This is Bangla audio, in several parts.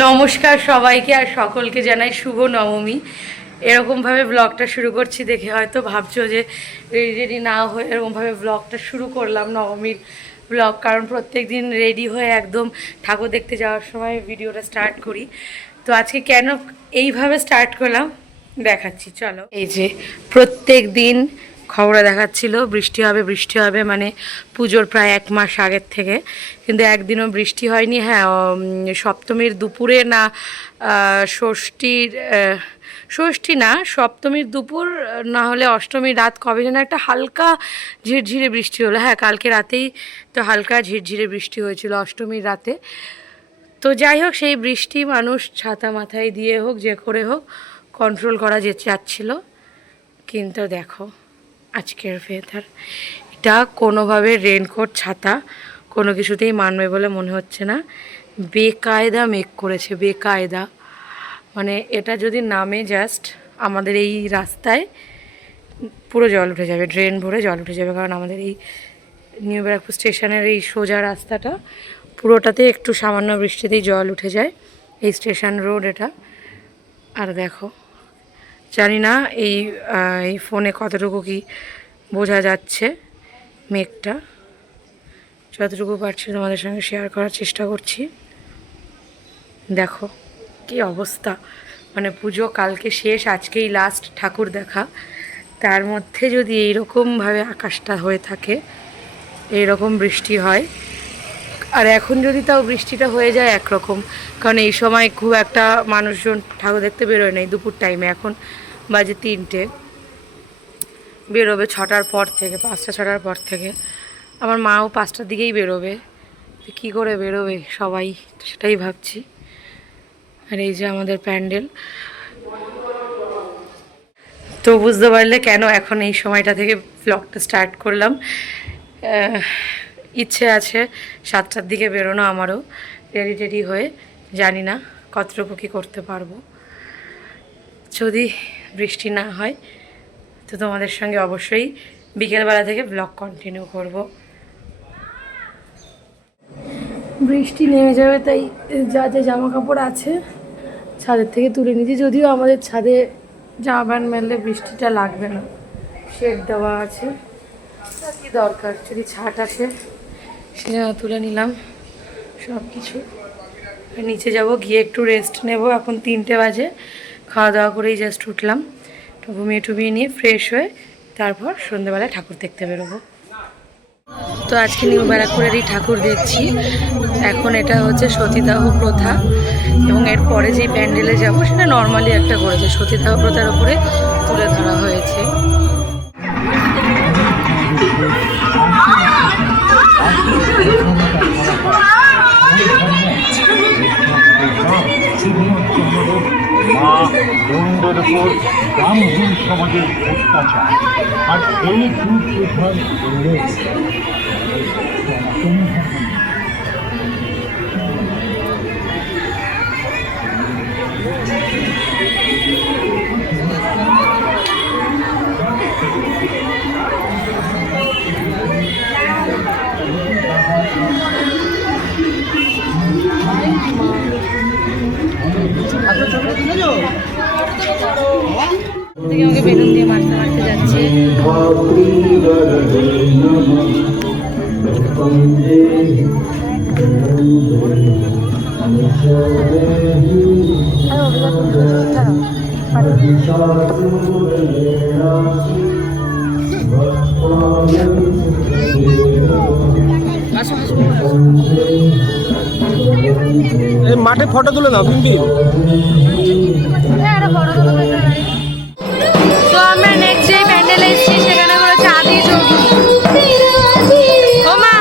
নমস্কার সবাইকে আর সকলকে জানাই শুভ নবমী। এরকমভাবে ব্লগটা শুরু করছি দেখে হয়তো ভাবছো যে রেডি রেডি না হয়ে এরকমভাবে ব্লগটা শুরু করলাম নবমীর ব্লগ, কারণ প্রত্যেক দিন রেডি হয়ে একদম ঠাকুর দেখতে যাওয়ার সময় ভিডিওটা স্টার্ট করি। তো আজকে কেন এইভাবে স্টার্ট করলাম দেখাচ্ছি, চলো। এই যে প্রত্যেক দিন খবরে দেখাচ্ছিল বৃষ্টি হবে মানে পুজোর প্রায় 1 মাস আগের থেকে, কিন্তু একদিনও বৃষ্টি হয়নি। হ্যাঁ, সপ্তমীর দুপুরে না ষষ্ঠী না সপ্তমীর দুপুর না হলে অষ্টমীর রাত কবে যেন একটা হালকা ঝিরঝিরে বৃষ্টি হলো। হ্যাঁ, কালকে রাতেই তো হালকা ঝিরঝিরে বৃষ্টি হয়েছিল অষ্টমীর রাতে। তো যাই হোক, সেই বৃষ্টি মানুষ ছাতা মাথায় দিয়ে হোক যে করে হোক কন্ট্রোল করা যাচ্ছিল, কিন্তু দেখো আজকের ওয়েদার, এটা কোনোভাবে রেনকোট ছাতা কোনো কিছুতেই মানবে বলে মনে হচ্ছে না। বেকায়দা মেঘ করেছে, বেকায়দা। মানে এটা যদি নামে জাস্ট আমাদের এই রাস্তায় পুরো জল উঠে যাবে, ড্রেন ভরে জল উঠে যাবে, কারণ আমাদের এই নিউ ব্যারাকপুর স্টেশনের এই সোজা রাস্তাটা পুরোটাতে একটু সামান্য বৃষ্টিতেই জল উঠে যায়। এই স্টেশন রোড এটা। আর দেখো, জানি না এই ফোনে কতটুকু কি বোঝা যাচ্ছে মেঘটা, যতটুকু পারছি তোমাদের সঙ্গে শেয়ার করার চেষ্টা করছি। দেখো কি অবস্থা, মানে পুজো কালকে শেষ, আজকেই লাস্ট ঠাকুর দেখা, তার মধ্যে যদি এইরকমভাবে আকাশটা হয়ে থাকে, এইরকম বৃষ্টি হয়। আর এখন যদি তাও বৃষ্টিটা হয়ে যায় একরকম, কারণ এই সময় খুব একটা মানুষজন ঠাকুর দেখতে বেরোয় নাই দুপুর টাইমে। এখন বাজে 3টে, বেরোবে 6টার পর থেকে, 5টা-6টার পর থেকে। আমার মাও 5টার দিকেই বেরোবে, তো কী করে বেরোবে সবাই, সেটাই ভাবছি। আর এই যে আমাদের প্যান্ডেল, তো বুঝতে পারলে কেন এখন এই সময়টা থেকে ব্লগটা স্টার্ট করলাম। ইচ্ছে আছে 7টার দিকে বেরোনো আমারও, রেডি টেডি হয়ে। জানি না কতটুকু কী করতে পারবো। যদি বৃষ্টি না হয় তো তোমাদের সঙ্গে অবশ্যই বিকেলবেলা থেকে ব্লগ কন্টিনিউ করব। বৃষ্টি নেমে যাবে, তাই যা যা জামা কাপড় আছে ছাদের থেকে তুলে নিয়েছি। যদিও আমাদের ছাদে জামা প্যান্ট মেললে বৃষ্টিটা লাগবে না, শেড দেওয়া আছে। কি দরকার, যদি ছাট আসে সেটা তুলে নিলাম সব কিছু। নিচে যাব, গিয়ে একটু রেস্ট নেব। এখন 3টে বাজে, খাওয়া দাওয়া করেই জাস্ট উঠলাম, তো ঘুমিয়ে টুমিয়ে নিয়ে ফ্রেশ হয়ে তারপর সন্ধ্যেবেলায় ঠাকুর দেখতে বেরোবো। তো আজকে নিউ ব্যারাকপুরেরই ঠাকুর দেখছি। এখন এটা হচ্ছে সতীদাহ প্রথা, এবং এরপরে যেই প্যান্ডেলে যাব সেটা নর্মালি একটা করেছে, সতীদাহ প্রথার উপরে তুলে ধরা হয়েছে। মা বোনদের উপর ব্রাহ্মণ সমাজের অত্যাচার আর এই কুপ্রথার উল্লেখ আমাকে বেলুন দিয়ে মারতে মারতে যাচ্ছে। মাঠে ফটো তুলে দাও পিম্পি। তো আমরা নেক্সট যে প্যান্ডেলে এসেছি সেখানে করেছে আদি যোগী। ও মা,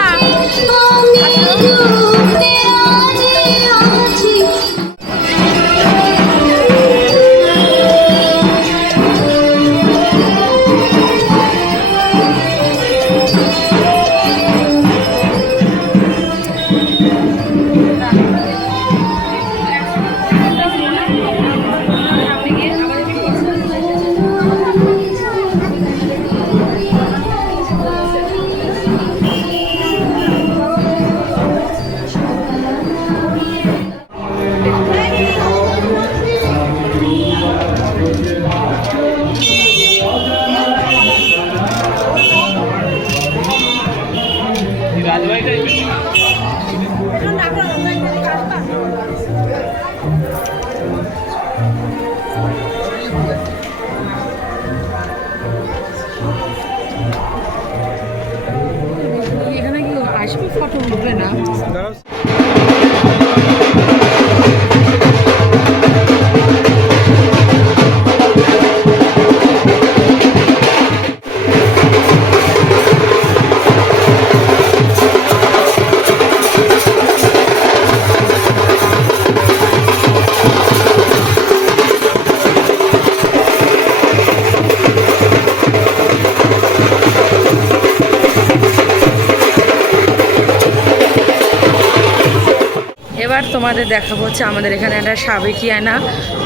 তোমাদের দেখাবো হচ্ছে আমাদের এখানে একটা সাবেকিয়ানা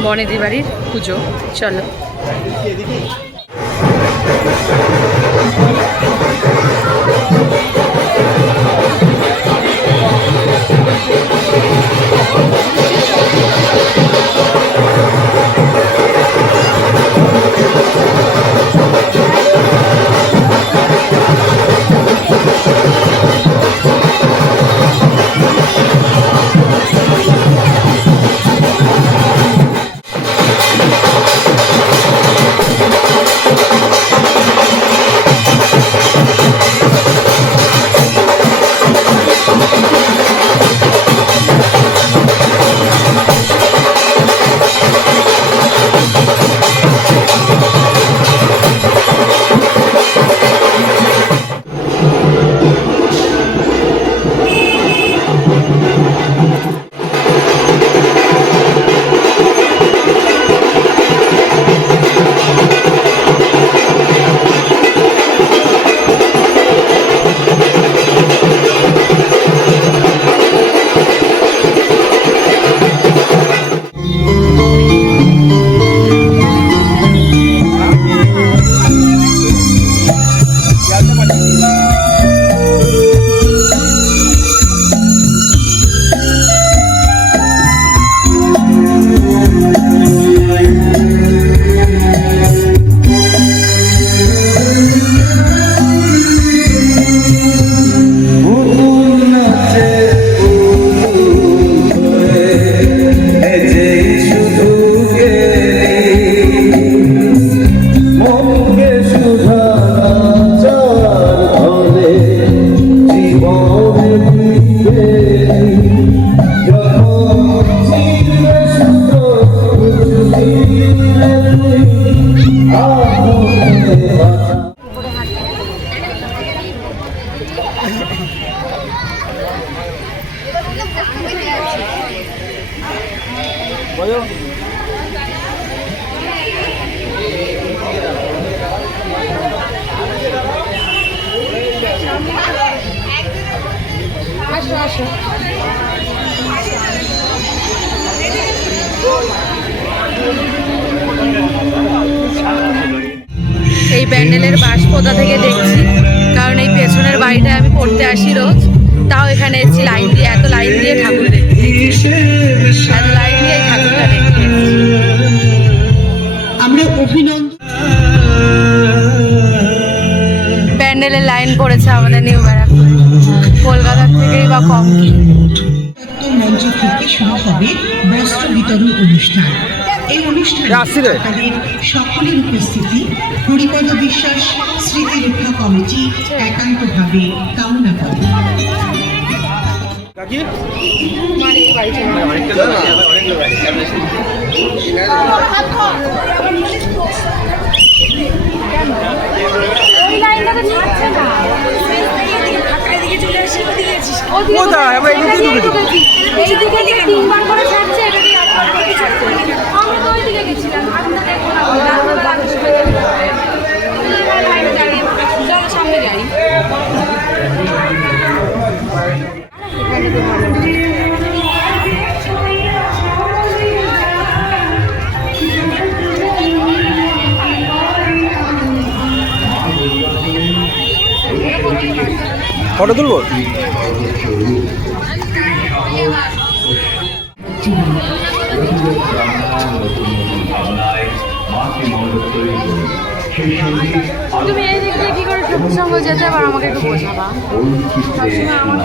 বনেদি বাড়ির পুজো। চলো। এই প্যান্ডেলের বাঁশপোতা থেকে দেখছি, কারণ এই পেছনের বাড়িটায় আমি পড়তে আসি রোজ। তাও এখানে এসেছি লাইন দিয়ে, এত লাইন দিয়ে ঠাকুর দেখতে, এত লাইন দিয়ে ঠাকুরটা দেখতে আমরা অভিনন্দন। প্যান্ডেলের লাইন পড়েছে আমাদের নিউ ব্যারাকপুরে, কলকাতার থেকেই বা কম কি। মঞ্চ থেকে শুরু হবে বস্ত্র বিতরণ অনুষ্ঠান। এই অনুষ্ঠানে আপনাদের সকলের উপস্থিতি হরিপদ বিশ্বাস স্মৃতি রক্ষা কমিটি একান্তভাবে কামনা করে। তিনবার করে ছাড়ছে, এটা দিয়ে আমি তো ওই দিকে গেছিলাম। চলো সামনে যাই। ফটো তুলবো। তুমি এই দিক দিয়ে কি করে ঠাকুর সঙ্গে যেতে, আবার আমাকে একটু বোঝাবা। সবসময় আমার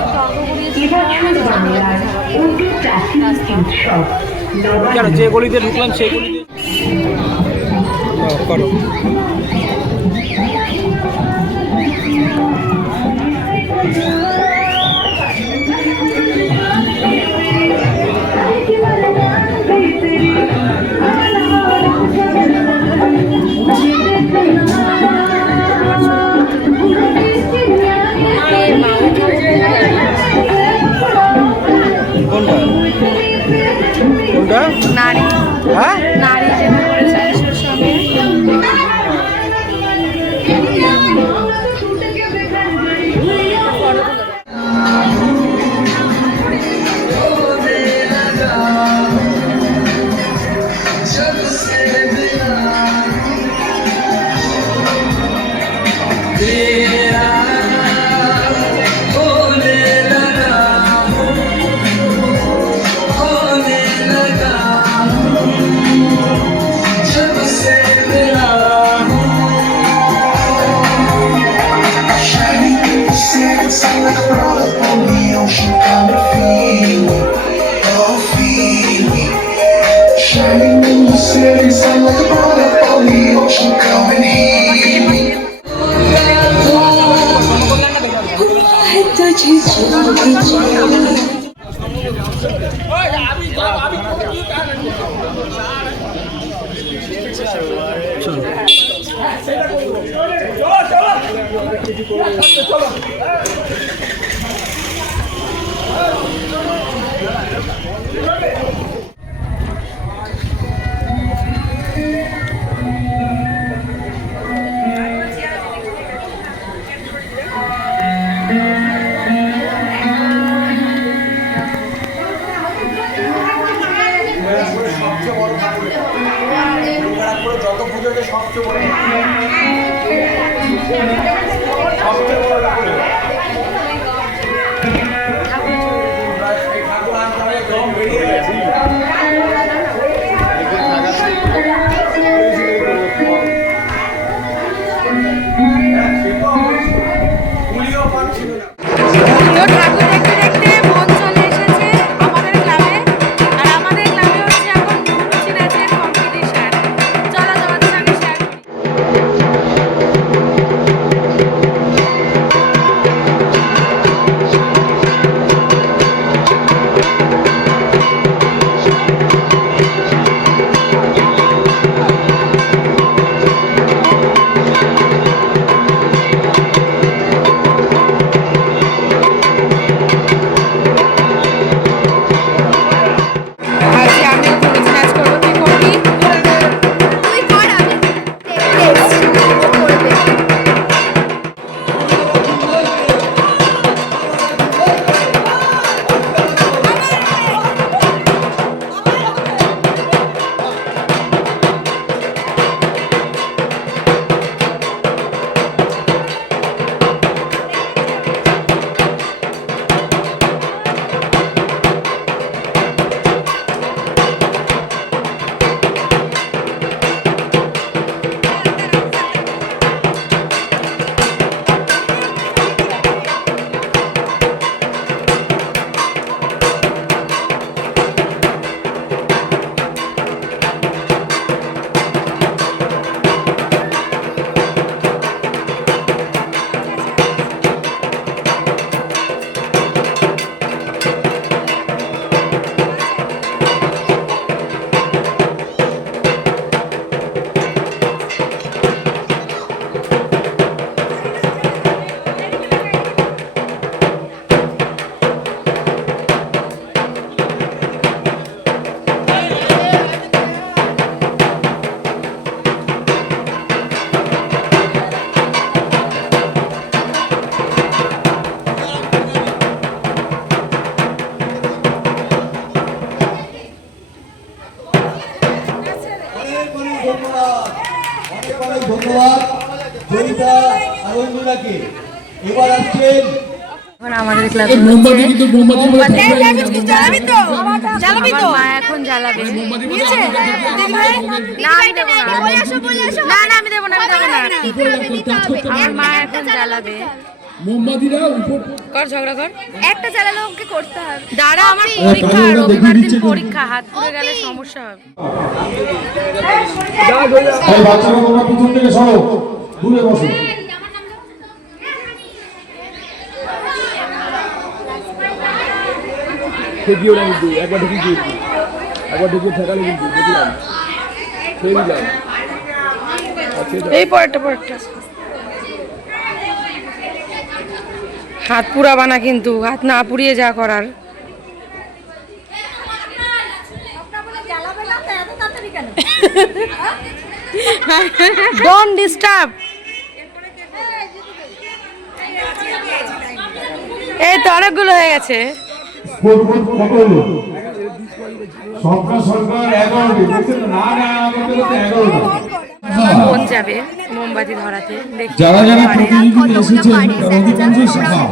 কেন যে গলিতে ঢুকলাম সেই গলিতে করো। নারী, হ্যাঁ নারী যেটা করেছে সঙ্গে setting sun like a burn up on the ocean, coming heat. তো ঠাকুর দেখতে দেখতে মন চলে এসেছে আমাদের ক্লাবে, আর আমাদের ক্লাবে হচ্ছে এখন লুচি নাচের কম্পিটিশন। চলো তোমাদের সঙ্গে শেয়ার করি। আজকে আমিও লুচি নাচ করবো, তুই করবি? তুই কর, আমি দেখতে এসেছি, ও করবে। অনেক ধন্যবাদ জয়িতা আর অঞ্জনাকে। এবার আসছেন এখন আমাদের ক্লাবে আমার মা এখন জ্বালাবে। না আমি দেবো না, না না আমি দেবো না, আমি দেবো না। আমার মা এখন জ্বালাবে। কর ঝগড়া কর, একটা জ্বালালো ওকে করতে হবে। দাঁড়া আমার পরীক্ষা, রবিবার দিন পরীক্ষা, হাত পুড়ে গেলে সমস্যা হবে। এই বাচ্চারা তোমরা পিছন থেকে সরো, দূরে বসো। ঠেকিও না কিন্তু, একবার ঠেকিয়ে দিয়েছি, একবার ঠেকিয়ে ঠেকালে কিন্তু দেখলাম খেয়ে দিলাম। এই পরেরটা পরেরটা হাত পুড়াবা না কিন্তু, হাত না পুড়িয়ে যা করার। Don't disturb. এই তো অনেকগুলো হয়ে গেছে। সরকার 11টি, না না আমাদের 11টা। বোন যাবে মোমবাতি ধরাতে, দেখি যারা যারা প্রতিযোগিতা এসেছেন অধিকাংশ শাখা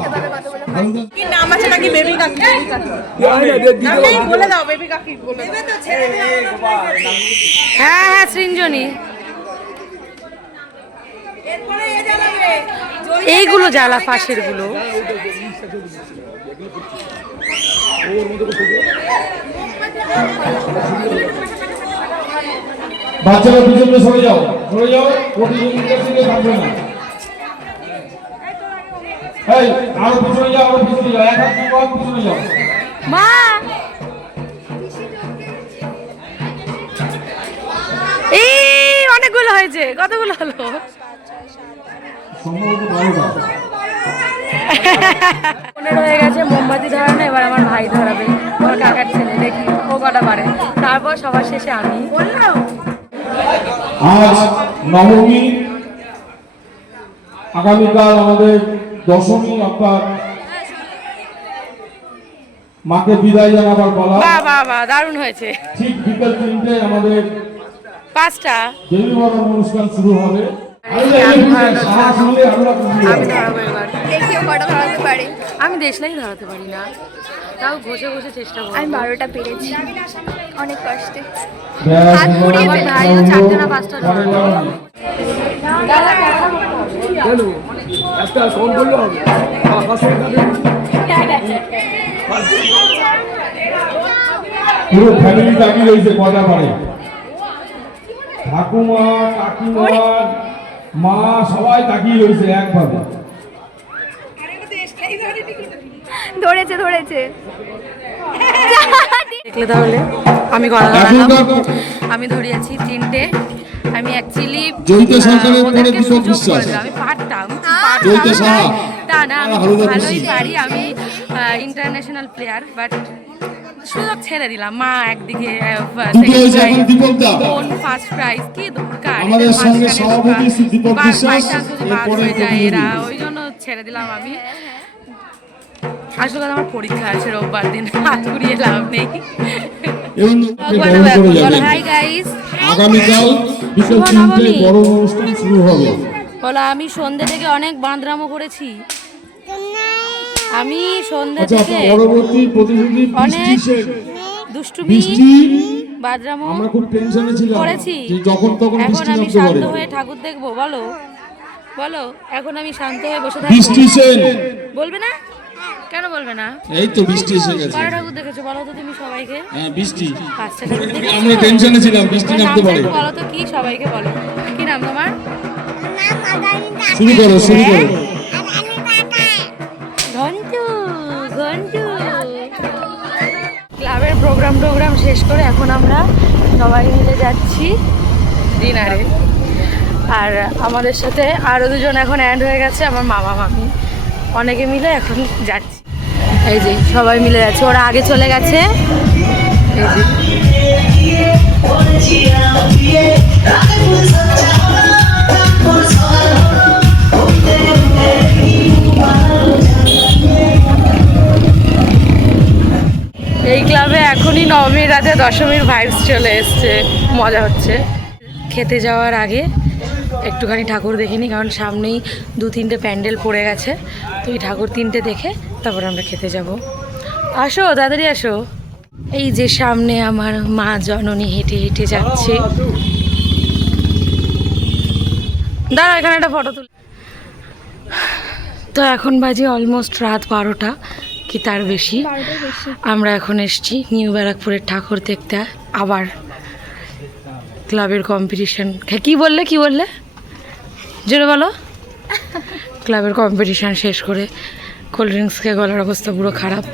কি নাম আছে নাকি বেবি কাকি? বলে দাও বেবি কাকি বলে দাও। হ্যাঁ হ্যাঁ সৃঞ্জনী, এরপরে এ জ্বালাবে এইগুলো জ্বালা পাশের গুলো। বাচ্চারা পিছনে সরে যাও, প্রতিযোগিতার দিকে থাকবে না। এই আরো পিছনে যাও, আরো পিছনে যাও, এক হাত দুই পা পিছনে যাও। মা এই অনেকগুলো হয়েছে, কতগুলো হলো? সম্ভবত 12টা। 15 হয়ে গেছে, মোমবাতি ধরানো, এবার আমার ভাই ধরাবে, আমার কাকার ছেলে, দেখি ও কটা পারে, তারপর সবার শেষে আমি। আজ নবমী, আগামীকাল আমাদের দশমী, অর্থাৎ মাকে বিদায় জানাবার পালা। বাহ বাহ বাহ, দারুণ হয়েছে। ঠিক বিকেল 3টে আমাদের 5টা দেবী বরণ অনুষ্ঠান শুরু হবে। আমি ধরাবো এবার। দেখিও কটা ধরাতে পারি। আমি দেশলাই ধরাতে পারি না, তাও ঘষে ঘষে চেষ্টা করবো। আমি 12টা পেরেছি অনেক কষ্টে। হাত পুড়িয়ে আমার ফেলেছি। ভাইও 4টে না 5টা ধরাবে। কেন একটা কম করলে হবে? 500 টাকা দেবেন। পুরো ফ্যামিলি তাকিয়ে রয়েছে কটা পারে। ঠাকুমা, কাকিমা, মা সবাই তাকিয়ে রয়েছে একভাবে। ধরেছে ধরেছে। দেখলে তাহলে আমি গলা ধরালাম, আমি ধরিয়েছি 3টে। আমি অ্যাকচুয়ালি জয়িতা সরকারের উপরে দীপক বিশ্বাস। আমি পারতাম জয়িতা সাহা। তা না, আমি হালুদা ভালোই খুশি। পারি, আমি ইন্টারন্যাশনাল প্লেয়ার, বাট সুযোগ ছেড়ে দিলাম। মা একদিকে দ্বিতীয় হয়েছে এখন দীপক দা। বোন ফার্স্ট প্রাইজ, কি দরকার আমাদের এদের সঙ্গে মাঝখানে সভাপতি ঢোকা? শ্রী দীপক বা বিশ্বাস, by chance যদি বাদ এরপরে হয়ে যায় প্রতিনিধি। এরা, ওই জন্য ছেড়ে দিলাম আমি। আসলে কথা, আমার পরীক্ষা আছে রোববার দিন, হাত ঘুরিয়ে লাভ নেই। এবং বরণ করে যাবেন। হাই গাইস, আগামীকাল বিকেল শুভ 3টে নবমী। বড় অনুষ্ঠান শুরু হবে। বলো, আমি সন্ধ্যে থেকে অনেক বাঁদরামো করেছি। আমি সন্ধ্যে আচ্ছা, থেকে পরবর্তী প্রতিযোগী অনেক বৃষ্টি সেন। দুষ্টুমি বৃষ্টি, বাঁদরামো আমরা খুব টেনশনে ছিলাম করেছি। যে যখন তখন এখন বৃষ্টি আমি নামতে শান্ত পারে। হয়ে ঠাকুর দেখবো? বলো বলো, এখন আমি শান্ত হয়ে বসে বৃষ্টি থাকবো? সেন। বলবে না? কেন বলবে না? এই তো বৃষ্টি এসে গেছে। কটা ঠাকুর দেখেছো বলো তো তুমি সবাইকে? হ্যাঁ, বৃষ্টি। 5টা ঠাকুর দেখেছো? আমরা টেনশনে ছিলাম বৃষ্টি তোমার নামতে নামটা পারে। একটু বলো তো, কি সবাইকে বলো, কি নাম তোমার? শুরু করো, শুরু করো। ঘন্টু ঘন্টু। ক্লাবের প্রোগ্রাম শেষ করে এখন আমরা সবাই মিলে যাচ্ছি ডিনারে। আর আমাদের সাথে আরও দুজন এখন অ্যাড হয়ে গেছে, আমার মামা মামি, অনেকে মিলে এখন যাচ্ছি। এই যে সবাই মিলে যাচ্ছে, ওরা আগে চলে গেছে। এই যে এই ক্লাবে এখনই নবমীর রাতে দশমীর ভাইবস চলে এসছে, মজা হচ্ছে। খেতে যাওয়ার আগে একটুখানি ঠাকুর দেখে নিই, কারণ সামনেই 2-3টে প্যান্ডেল পড়ে গেছে, তো এই ঠাকুর 3টে দেখে তারপর আমরা খেতে যাব। আসো তাড়াতাড়ি আসো। এই যে সামনে আমার মা জননী হেঁটে হেঁটে যাচ্ছে। দাঁড়া, এখানে একটা ফটো তুলি। তো এখন বাজে অলমোস্ট রাত 12টা কি তার বেশি। আমরা এখন এসেছি নিউ ব্যারাকপুরের ঠাকুর দেখতে। আবার ক্লাবের কম্পিটিশন। কি বললে জোরে বলো। ক্লাবের কম্পিটিশন শেষ করে কোল্ড ড্রিঙ্কস খেয়ে গলার অবস্থা পুরো খারাপ।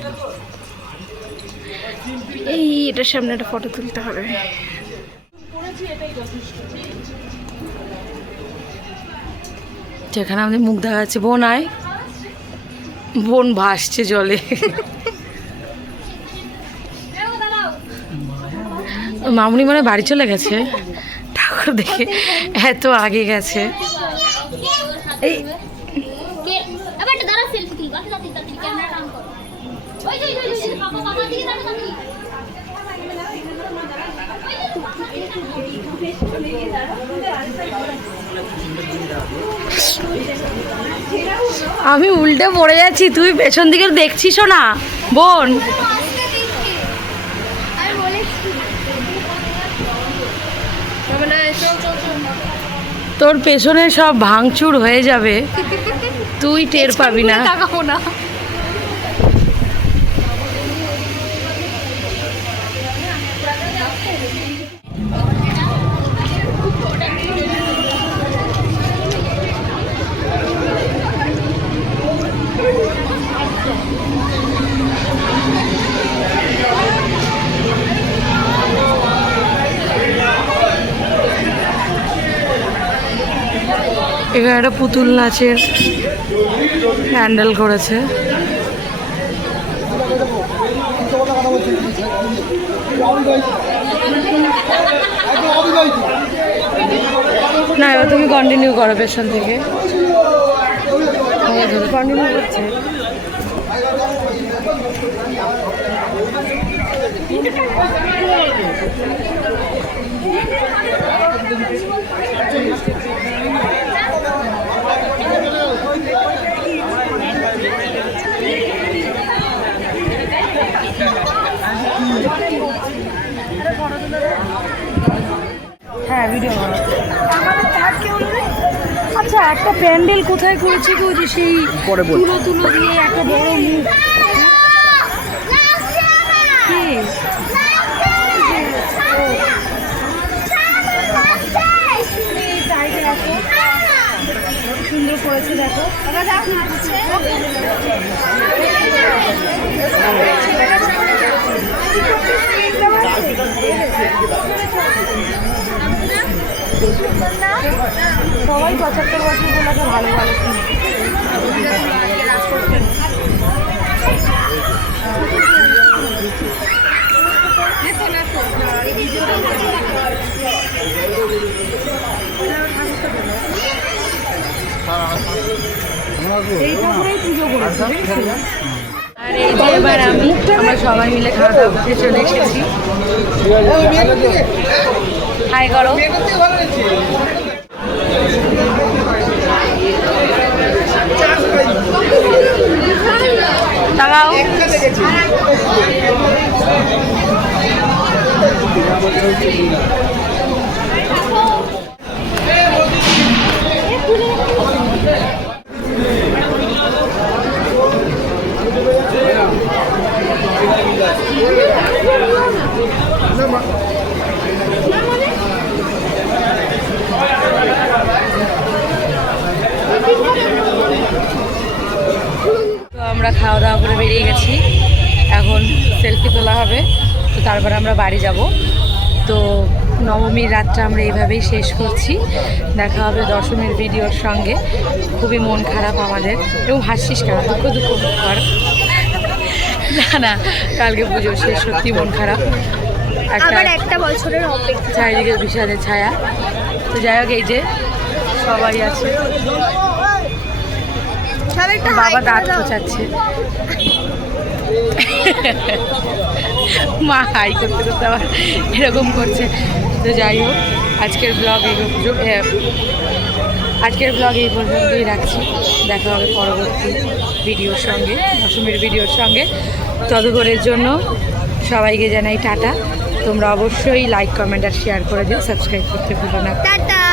এই এটার সামনে একটা ফটো তুলতে হবে। যেখানে আমাদের মুখ দেখা যাচ্ছে। বোন আয়, বোন ভাসছে জলে। মামুনি মানে বাড়ি চলে গেছে ঠাকুর দেখে, এত আগে গেছে। এই আমি উল্টে পড়ে যাচ্ছি, তুই পেছন দিকে দেখছিস না বোন? তোর পেছনে সব ভাঙচুর হয়ে যাবে, তুই টের পাবি না। তাকাবো না। এখানে একটা পুতুল নাচের প্যান্ডেল করেছে। না এবার তুমি কন্টিনিউ করো পেছন থেকে, কন্টিনিউ করছে। হ্যাঁ ভিডিও করো। আচ্ছা একটা প্যান্ডেল কোথায় করেছে গো, যে সেই তুলো তুলো দিয়ে একটা বড় মুখ, কি সুন্দর করেছে দেখো। সবাই 75 বছর বলাকে ভালো ভালো এই ঠাকুরেই পুজো করেছে। আর এই যে এবার আমরা সবাই মিলে খাওয়া দাওয়া করতে চলে এসেছি। হাই করো। তাকাও। তো আমরা খাওয়া দাওয়া করে বেরিয়ে গেছি, এখন সেলফি তোলা হবে, তো তারপরে আমরা বাড়ি যাব। তো নবমীর রাতটা আমরা এইভাবেই শেষ করছি। দেখা হবে দশমীর ভিডিওর সঙ্গে। খুবই মন খারাপ আমাদের, এবং হাসিস কেন, দুঃখ কর না না, কালকে পুজো শেষ, সত্যি মন খারাপ। একটা বছরের অপেক্ষা, চারিদিকে বিষাদের ছায়া। তো যাই হোক, এই যে সবাই আছে, বাবা দাঁত খোঁচাচ্ছে, মা হাই করতে করতে আবার এরকম করছে। তো যাই হোক, আজকের ব্লগ এই পর্যন্তই রাখছি। দেখা হবে পরবর্তী ভিডিওর সঙ্গে, দশমীর ভিডিওর সঙ্গে। ততক্ষণের জন্য সবাইকে জানাই টাটা। তোমরা অবশ্যই লাইক, কমেন্ট আর শেয়ার করে দিও, সাবস্ক্রাইব করতে ভুলো না। টাটা।